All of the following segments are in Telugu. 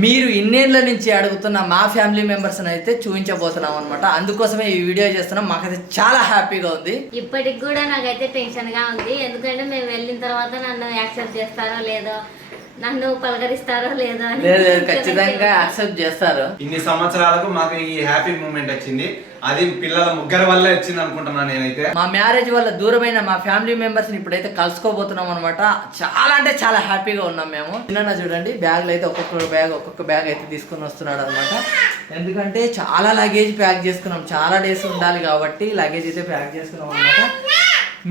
మీరు ఇన్నేళ్ల నుంచి అడుగుతున్న మా ఫ్యామిలీ మెంబర్స్ అయితే చూపించబోతున్నాం అనమాట. అందుకోసమే ఈ వీడియో చేస్తున్నాం. మాకైతే చాలా హ్యాపీగా ఉంది. ఇప్పటికి కూడా నాకైతే టెన్షన్ గా ఉంది. ఎందుకంటే మేము వెళ్ళిన తర్వాత నన్ను యాక్సెప్ట్ చేస్తారో లేదో, నన్ను పలకరిస్తారో లేదో అని. లేదు, ఖచ్చితంగా యాక్సెప్ట్ చేస్తారు. ఇన్ని సంవత్సరాలకు మాకు ఈ హ్యాపీ మూమెంట్ వచ్చింది. అది పిల్లల ముగ్గురు వల్ల వచ్చింది అనుకుంటున్నాను నేనైతే. మా మ్యారేజ్ వల్ల దూరమైన మా ఫ్యామిలీ మెంబర్స్ ని ఇప్పుడైతే కలుసుకోబోతున్నాం అనమాట. చాలా అంటే చాలా హ్యాపీగా ఉన్నాం మేము. చిన్న చూడండి, బ్యాగ్లు అయితే ఒక్కొక్క బ్యాగ్ అయితే తీసుకుని వస్తున్నాడు అనమాట. ఎందుకంటే చాలా లగేజ్ ప్యాక్ చేసుకున్నాం, చాలా డేస్ ఉండాలి కాబట్టి లగేజ్ అయితే ప్యాక్ చేసుకున్నాం అనమాట.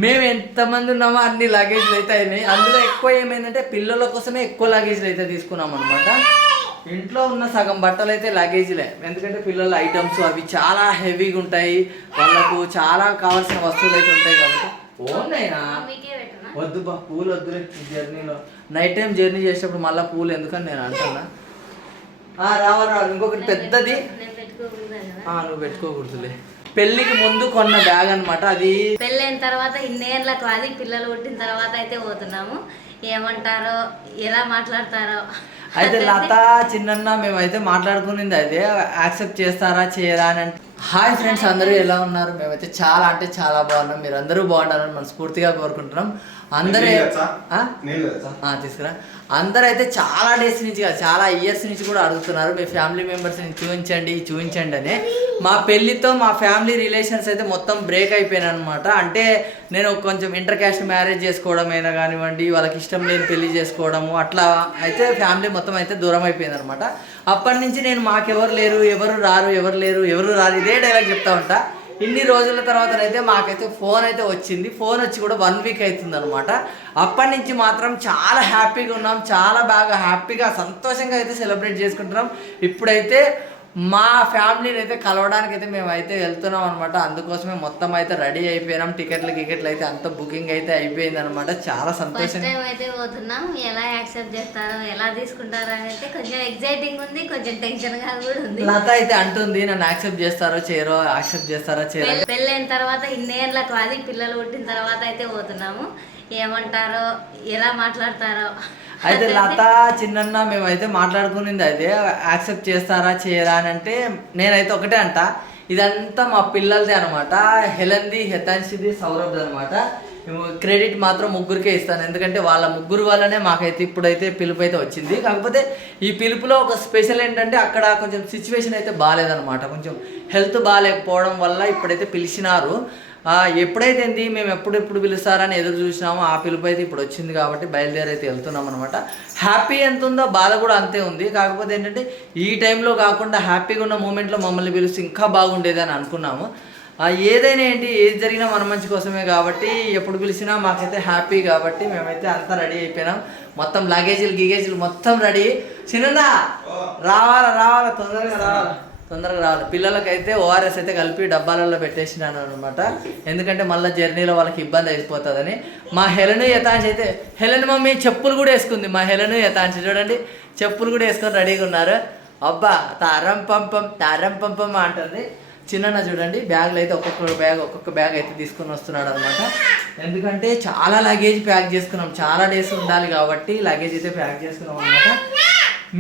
మేము ఎంతమంది ఉన్నామో అన్ని లగేజ్లు అయితే అయినాయి. అందులో ఎక్కువ ఏమైందంటే పిల్లల కోసమే ఎక్కువ లగేజ్లు అయితే తీసుకున్నాం అనమాట. ఇంట్లో ఉన్న సగం బట్టలు అయితే లగేజ్లే, ఎందుకంటే పిల్లల ఐటమ్స్ అవి చాలా హెవీగా ఉంటాయి. వాళ్ళకు చాలా కావాల్సిన వస్తువులు అయితే ఉంటాయి కాబట్టి. ఓనైనా వద్దు బా, పూలు వద్దులే. జర్నీలో నైట్ టైం జర్నీ చేసేటప్పుడు మళ్ళీ పూలు ఎందుకని నేను అంటున్నా. రావాలి. ఇంకొకటి పెద్దది నువ్వు పెట్టుకోకూడదులే. పెళ్లికి ముందు కొన్న బ్యాగ్ అనమాట. అది పెళ్ళైన తర్వాత ఇన్నేళ్ళకు, అది పిల్లలు పుట్టిన తర్వాత అయితే పోతున్నాము. ఏమంటారో, ఎలా మాట్లాడతారో అయితే లత చిన్న మేమైతే మాట్లాడుకునింది అయితే యాక్సెప్ట్ చేస్తారా చేయరా అని. హాయ్ ఫ్రెండ్స్, అందరూ ఎలా ఉన్నారు? మేమైతే చాలా అంటే చాలా బాగున్నాం. మీరు అందరూ బాగుండాలని మనస్ఫూర్తిగా కోరుకుంటున్నాం. అందరూ తీసుకురా. అందరూ అయితే చాలా డేస్ నుంచి కాదు, చాలా ఇయర్స్ నుంచి కూడా అడుగుతున్నారు మీ ఫ్యామిలీ మెంబర్స్ని చూపించండి అని. మా పెళ్ళితో మా ఫ్యామిలీ రిలేషన్స్ అయితే మొత్తం బ్రేక్ అయిపోయినాయి అనమాట. అంటే నేను కొంచెం ఇంటర్ క్యాస్ట్ మ్యారేజ్ చేసుకోవడం అయినా కానివ్వండి, వాళ్ళకి ఇష్టం లేని పెళ్లి చేసుకోవడము, అట్లా అయితే ఫ్యామిలీ మొత్తం అయితే దూరం అయిపోయింది అనమాట. అప్పటి నుంచి నేను మాకెవరు లేరు, ఎవరు రారు ఇదే డైలాగ్ చెప్తా ఉంటా. ఇన్ని రోజుల తర్వాత అయితే మాకైతే ఫోన్ అయితే వచ్చింది. ఫోన్ వచ్చి కూడా 1 వీక్ అవుతుంది అనమాట. అప్పటి నుంచి మాత్రం చాలా హ్యాపీగా ఉన్నాం, చాలా బాగా హ్యాపీగా సంతోషంగా అయితే సెలబ్రేట్ చేసుకుంటున్నాం. ఇప్పుడైతే మా ఫ్యామిలీని అయితే కలవడానికి అయితే మేమైతే వెళ్తున్నాం అనమాట. అందుకోసమే మొత్తం అయితే రెడీ అయిపోయినాం. టికెట్లు అయితే అంత బుకింగ్ అయితే అయిపోయింది అనమాట. చాలా సంతోషం అయితే పోతున్నాం. ఎలా యాక్సెప్ట్ చేస్తారో, ఎలా తీసుకుంటారో అని అయితే కొంచెం ఎక్సైటింగ్ ఉంది, కొంచెం టెన్షన్ గా కూడా ఉంది. లత అయితే అంటుంది నన్ను యాక్సెప్ట్ చేస్తారో చేయరో. పెళ్ళైన తర్వాత ఇన్నేళ్ళకు, అది పిల్లలు పుట్టిన తర్వాత అయితే పోతున్నాము. ఏమంటారో, ఎలా మాట్లాడతారో. అయితే లత చిన్న మేమైతే మాట్లాడుకునింది అయితే యాక్సెప్ట్ చేస్తారా చేయరా అని. అంటే నేనైతే ఒకటే అంట, ఇదంతా మా పిల్లలదే అనమాట. హెలన్ది, హెతాన్షిది, సౌరభ్ది అనమాట. క్రెడిట్ మాత్రం ముగ్గురికే ఇస్తాను, ఎందుకంటే వాళ్ళ ముగ్గురు వల్లనే మాకైతే ఇప్పుడైతే పిలుపు అయితే వచ్చింది. కాకపోతే ఈ పిలుపులో ఒక స్పెషల్ ఏంటంటే అక్కడ కొంచెం సిచ్యువేషన్ అయితే బాగాలేదనమాట. కొంచెం హెల్త్ బాగాలేకపోవడం వల్ల ఇప్పుడైతే పిలిచినారు. ఎప్పుడైతే ఏంది మేము ఎప్పుడు పిలుస్తారని ఎదురు చూసినామో ఆ పిలుపు అయితే ఇప్పుడు వచ్చింది కాబట్టి బయలుదేరైతే వెళ్తున్నాం అనమాట. హ్యాపీ ఎంత ఉందో బాధ కూడా అంతే ఉంది. కాకపోతే ఏంటంటే ఈ టైంలో కాకుండా హ్యాపీగా ఉన్న మూమెంట్లో మమ్మల్ని పిలిస్తే ఇంకా బాగుండేది అని అనుకున్నాము. ఏదైనా ఏది జరిగినా మన మంచి కోసమే కాబట్టి ఎప్పుడు పిలిచినా మాకైతే హ్యాపీ కాబట్టి మేమైతే అంతా రెడీ అయిపోయినాం. మొత్తం లగేజీలు మొత్తం రెడీ. చిన్న రావాలా తొందరగా రావాలి. పిల్లలకైతే ఓఆర్ఎస్ అయితే కలిపి డబ్బాలలో పెట్టేసినాను అనమాట. ఎందుకంటే మళ్ళీ జర్నీలో వాళ్ళకి ఇబ్బంది అయిపోతుందని. మా హెలను యతాంశి అయితే, హెలెన్ మమ్మీ చెప్పులు కూడా వేసుకుంది. మా హెలను యతాంశి చూడండి, చెప్పులు కూడా వేసుకొని రెడీగా ఉన్నారు. అబ్బా తారం పంపం అంటుంది. చిన్న చూడండి, బ్యాగ్లు అయితే ఒక్కొక్క బ్యాగ్ అయితే తీసుకొని వస్తున్నాడు అనమాట. ఎందుకంటే చాలా లగేజ్ ప్యాక్ చేసుకున్నాం, చాలా డేస్ ఉండాలి కాబట్టి లగేజ్ అయితే ప్యాక్ చేసుకున్నాం అనమాట.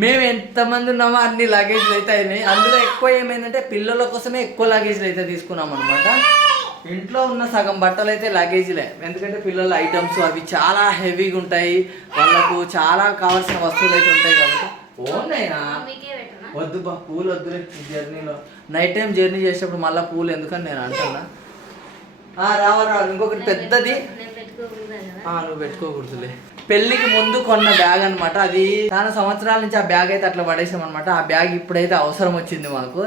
మేము ఎంతమంది ఉన్నామో అన్ని లగేజ్లు అయితే అయినాయి. అందులో ఎక్కువ ఏమైందంటే పిల్లల కోసమే ఎక్కువ లగేజ్లు అయితే తీసుకున్నాం అనమాట. ఇంట్లో ఉన్న సగం బట్టలు అయితే లగేజ్లే, ఎందుకంటే పిల్లల ఐటమ్స్ అవి చాలా హెవీగా ఉంటాయి. వాళ్ళకు చాలా కావాల్సిన వస్తువులు అయితే ఉంటాయి కాబట్టి. ఓనైనా వద్దు బా, పూలు వద్దులే. జర్నీలో నైట్ టైం జర్నీ చేసేటప్పుడు మళ్ళీ పూలు ఎందుకని నేను అంటున్నా. రావాలి. ఇంకొకటి పెద్దది నువ్వు పెట్టుకోకూడదులే. పెళ్లికి ముందు కొన్న బ్యాగ్ అనమాట. అది చాలా సంవత్సరాల నుంచి ఆ బ్యాగ్ అయితే అట్లా పడేసాం అనమాట. ఆ బ్యాగ్ ఇప్పుడైతే అవసరం వచ్చింది మాకు.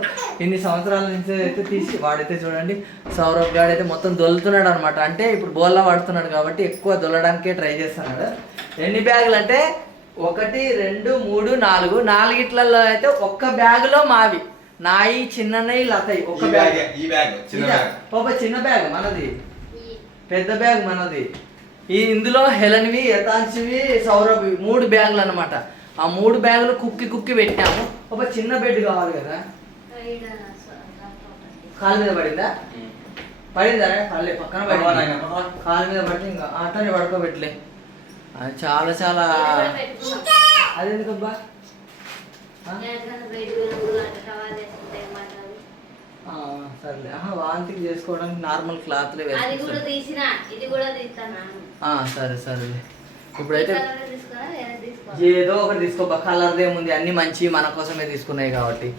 ఇన్ని సంవత్సరాల నుంచి అయితే తీసి వాడైతే చూడండి, సౌరభ్ గాడు అయితే మొత్తం దొల్లుతున్నాడు అనమాట. అంటే ఇప్పుడు బోల్లా పడుతున్నాడు కాబట్టి ఎక్కువ దొల్లడానికే ట్రై చేస్తున్నాడు. ఎన్ని బ్యాగులు అంటే 1 2 3 4 ఇట్లలో అయితే ఒక్క బ్యాగులో మావి, నాయి, చిన్నవి, లతయి. ఒక బ్యాగ్, చిన్న బ్యాగ్ మనది, పెద్ద బ్యాగ్ మనది. ఇందులో హెలన్వి, యతాన్షివి, సౌరభ్వి 3 బ్యాగులు అనమాట. ఆ 3 బ్యాగులు కుక్కి పెట్టాము. ఒక చిన్న బెడ్ కావాలి కదా. కాలు మీద పడిందా? పక్కన కాలు మీద పడితే ఇంకా అట్లనే పడుకోబెట్టలే. చాలా అదెందుకబ్బా ఎక్కడికైనా బయటికి వెళ్ళినప్పుడు అట్లా టవల్ వేసుకుంటే ఏమంటారు? సర్లే వాంతికి చేసుకోవడానికి నార్మల్ క్లాత్లే అది కూడా వేసుకుంటాను. తీసిన, ఇది కూడా తీస్తాను. సరే సరే ఇప్పుడైతే తీసుకున్నా, వేరే తీసుకో. ఏదో ఒకటి తీసుకో, కలర్ ఏముంది, అన్ని మంచి మన కోసమే తీసుకున్నాయి కాబట్టి.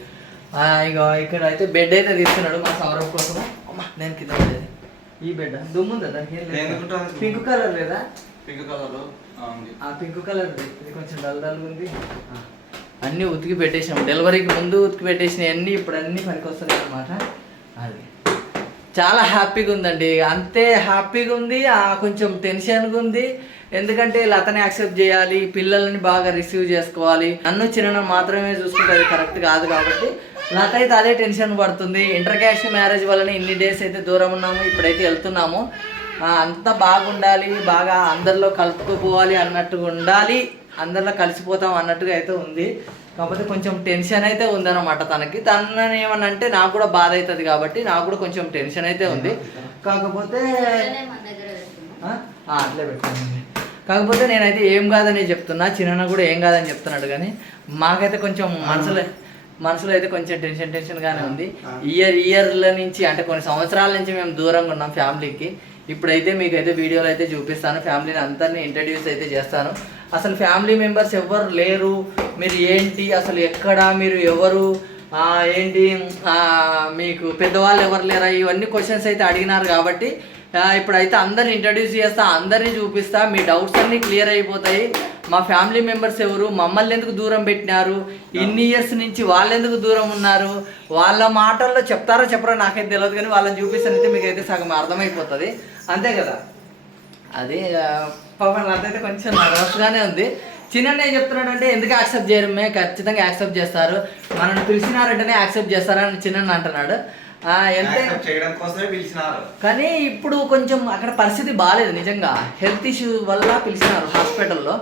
ఇక ఇక్కడ అయితే బెడ్ అయితే తీసుకున్నాడు మా సౌరవ్ కోసం. అమ్మా నేను కింద పడేది. ఈ బెడ్ దుమ్ముందా దానికి? పింక్ కలర్ లేదా? పింక్ కలర్ పింక్ కలర్ ఇది కొంచెం డల్ డల్గా ఉంది. అన్నీ ఉతికి పెట్టేసాము, డెలివరీకి ముందు ఉతికి పెట్టేసినవి అన్నీ ఇప్పుడు అన్నీ పనికి వస్తున్నాయి అనమాట. అది చాలా హ్యాపీగా ఉందండి, అంతే హ్యాపీగా ఉంది. కొంచెం టెన్షన్గా ఉంది, ఎందుకంటే లతని యాక్సెప్ట్ చేయాలి, పిల్లల్ని బాగా రిసీవ్ చేసుకోవాలి. నన్ను చిన్న మాత్రమే చూసుకుంటే అది కరెక్ట్ కాదు కాబట్టి లత అయితే అదే టెన్షన్ పడుతుంది. ఇంటర్ క్యాస్ట్ మ్యారేజ్ వలన ఇన్ని డేస్ అయితే దూరం ఉన్నాము, ఇప్పుడైతే వెళ్తున్నాము. అంతా బాగుండాలి, బాగా అందరిలో కలుపుకుపోవాలి అన్నట్టుగా ఉండాలి, అందరిలో కలిసిపోతాం అన్నట్టుగా అయితే ఉంది. కాకపోతే కొంచెం టెన్షన్ అయితే ఉందన్నమాట తనకి. తనని ఏమన్నా అంటే నాకు కూడా బాధ అవుతుంది కాబట్టి నాకు కూడా కొంచెం టెన్షన్ అయితే ఉంది. కాకపోతే అట్లే పెట్టాను. కాకపోతే నేనైతే ఏం కాదని చెప్తున్నా, చిన్న కూడా ఏం కాదని చెప్తున్నాడు. కానీ మాకైతే కొంచెం మనసులో అయితే కొంచెం టెన్షన్గానే ఉంది. ఇయర్ల నుంచి అంటే కొన్ని సంవత్సరాల నుంచి మేము దూరంగా ఉన్నాం ఫ్యామిలీకి. ఇప్పుడైతే మీకైతే వీడియోలు అయితే చూపిస్తాను, ఫ్యామిలీని అందరినీ ఇంట్రడ్యూస్ అయితే చేస్తాను. అసలు ఫ్యామిలీ మెంబర్స్ ఎవరు లేరు, మీరు ఏంటి, అసలు ఎక్కడ, మీరు ఎవరు, ఏంటి, మీకు పెద్దవాళ్ళు ఎవరు లేరా, ఇవన్నీ క్వశ్చన్స్ అయితే అడిగినారు కాబట్టి ఇప్పుడైతే అందరిని ఇంట్రడ్యూస్ చేస్తా, అందరినీ చూపిస్తా, మీ డౌట్స్ అన్నీ క్లియర్ అయిపోతాయి. మా ఫ్యామిలీ మెంబర్స్ ఎవరు, మమ్మల్ని ఎందుకు దూరం పెట్టినారు, ఇన్ని ఇయర్స్ నుంచి వాళ్ళు ఎందుకు దూరం ఉన్నారు, వాళ్ళ మాటల్లో చెప్తారో చెప్పరో నాకైతే తెలియదు, కానీ వాళ్ళని చూపిస్తానైతే మీకు అయితే సగం అర్థమైపోతుంది, అంతే కదా. అది పాపం అదైతే కొంచెం నర్వస్గానే ఉంది. చిన్న ఏం చెప్తున్నాడు అంటే ఎందుకు యాక్సెప్ట్ చేయరు, ఖచ్చితంగా యాక్సెప్ట్ చేస్తారు, మనల్ని పిలిచినారంటేనే యాక్సెప్ట్ చేస్తారని చిన్న అంటున్నాడు. కానీ ఇప్పుడు కొంచెం అక్కడ పరిస్థితి బాగాలేదు, నిజంగా హెల్త్ ఇష్యూ వల్ల పిలిచినారు హాస్పిటల్లో.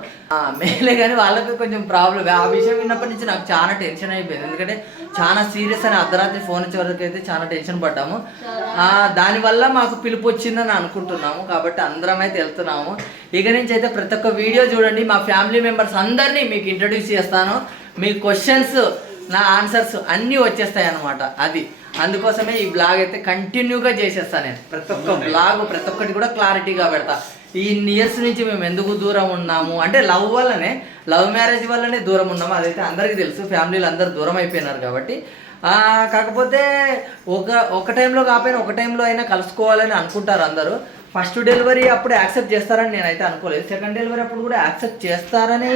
మేలే కానీ వాళ్ళకి కొంచెం ప్రాబ్లం. ఆ విషయం విన్నప్పటి నుంచి నాకు చాలా టెన్షన్ అయిపోయింది, ఎందుకంటే చాలా సీరియస్ అని అర్ధరాత్రి ఫోన్ వచ్చే వరకు అయితే చాలా టెన్షన్ పడ్డాము. దానివల్ల మాకు పిలుపు వచ్చిందని అనుకుంటున్నాము, కాబట్టి అందరం అయితే వెళ్తున్నాము. ఇక నుంచి అయితే ప్రతి ఒక్క వీడియో చూడండి, మా ఫ్యామిలీ మెంబర్స్ అందరినీ మీకు ఇంట్రడ్యూస్ చేస్తాను. మీ క్వశ్చన్స్ నా ఆన్సర్స్ అన్నీ వచ్చేస్తాయి అన్నమాట. అది అందుకోసమే ఈ బ్లాగ్ అయితే కంటిన్యూగా చేసేస్తాను నేను. ప్రతి ఒక్క బ్లాగ్ ప్రతి ఒక్కటి కూడా క్లారిటీగా పెడతా. ఈ ఇయర్స్ నుంచి మేము ఎందుకు దూరం ఉన్నాము అంటే లవ్ మ్యారేజ్ వల్లనే దూరం ఉన్నాము, అదైతే అందరికీ తెలుసు. ఫ్యామిలీలు అందరూ దూరం అయిపోయినారు కాబట్టి. కాకపోతే ఒక టైంలో కాకపోయినా ఒక టైంలో అయినా కలుసుకోవాలని అనుకుంటారు అందరూ. ఫస్ట్ డెలివరీ అప్పుడు యాక్సెప్ట్ చేస్తారని నేనైతే అనుకోలేదు, సెకండ్ డెలివరీ అప్పుడు కూడా యాక్సెప్ట్ చేస్తారని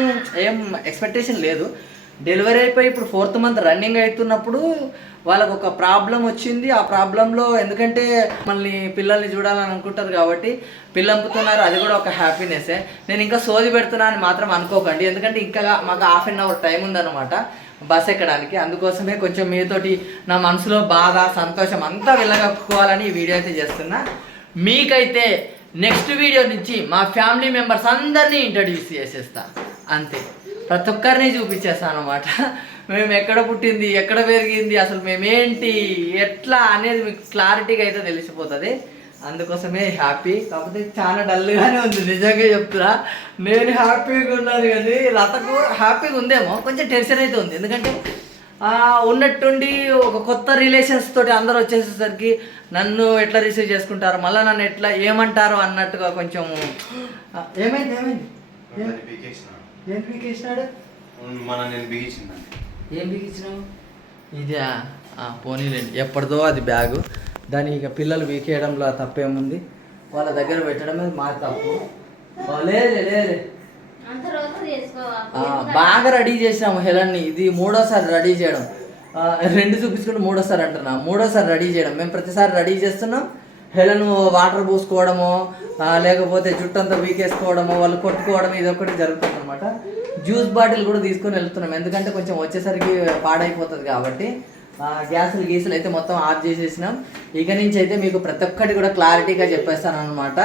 ఏం ఎక్స్పెక్టేషన్ లేదు. డెలివరీ అయిపోయి ఇప్పుడు 4th మంత్ రన్నింగ్ అవుతున్నప్పుడు వాళ్ళకు ఒక ప్రాబ్లం వచ్చింది. ఆ ప్రాబ్లంలో ఎందుకంటే మళ్ళీ పిల్లల్ని చూడాలని అనుకుంటారు కాబట్టి పిల్లంపుతున్నారు, అది కూడా ఒక హ్యాపీనెస్సే. నేను ఇంకా సోది పెడుతున్నా అని మాత్రం అనుకోకండి, ఎందుకంటే ఇంకా మాకు 1/2 అవర్ టైం ఉందన్నమాట బస్ ఎక్కడానికి. అందుకోసమే కొంచెం మీతోటి నా మనసులో బాధ సంతోషం అంతా వెళ్ళగప్పుకోవాలని ఈ వీడియో అయితే చేస్తున్నా. మీకైతే నెక్స్ట్ వీడియో నుంచి మా ఫ్యామిలీ మెంబర్స్ అందరినీ ఇంట్రడ్యూస్ చేసేస్తా, అంతే. ప్రతి ఒక్కరిని చూపించేస్తాను అనమాట. మేము ఎక్కడ పుట్టింది, ఎక్కడ పెరిగింది, అసలు మేమేంటి, ఎట్లా అనేది మీకు క్లారిటీగా అయితే తెలిసిపోతుంది. అందుకోసమే హ్యాపీ. కాకపోతే చాలా డల్గానే ఉంది, నిజంగా చెప్తున్నా. నేను హ్యాపీగా ఉన్నాను కానీ లతకు హ్యాపీగా ఉందేమో, కొంచెం టెన్షన్ అయితే ఉంది. ఎందుకంటే ఉన్నట్టుండి ఒక కొత్త రిలేషన్స్ తోటి అందరూ వచ్చేసేసరికి నన్ను ఎట్లా రిసీవ్ చేసుకుంటారు, మళ్ళీ నన్ను ఎట్లా ఏమంటారు అన్నట్టుగా కొంచెం ఏమైంది ఏం పీకేసినాడు? ఏం పీకించినావు? ఇదే పోనీలేండి, ఎప్పటిదో అది బ్యాగు. దాన్ని ఇక పిల్లలు పీకేయడంలో తప్పేముంది, వాళ్ళ దగ్గర పెట్టడమే మా తప్పు. లేదే బాగా రెడీ చేసినాము హెలన్ని. ఇది 3వసారి రెడీ చేయడం, 2 చూపించుకుంటే 3వసారి అంటున్నా, 3వసారి రెడీ చేయడం. మేము ప్రతిసారి రెడీ చేస్తున్నాం. హెలను వాటర్ పూసుకోవడమో లేకపోతే జుట్టంతా వీకేసుకోవడమో వాళ్ళు కొట్టుకోవడం ఇది ఒకటి జరుగుతుంది అనమాట. జ్యూస్ బాటిల్ కూడా తీసుకొని వెళ్తున్నాం, ఎందుకంటే కొంచెం వచ్చేసరికి పాడైపోతుంది కాబట్టి. గీసులు అయితే మొత్తం ఆఫ్ చేసేసినాం. ఇక నుంచి అయితే మీకు ప్రతి ఒక్కటి కూడా క్లారిటీగా చెప్పేస్తాను అనమాట.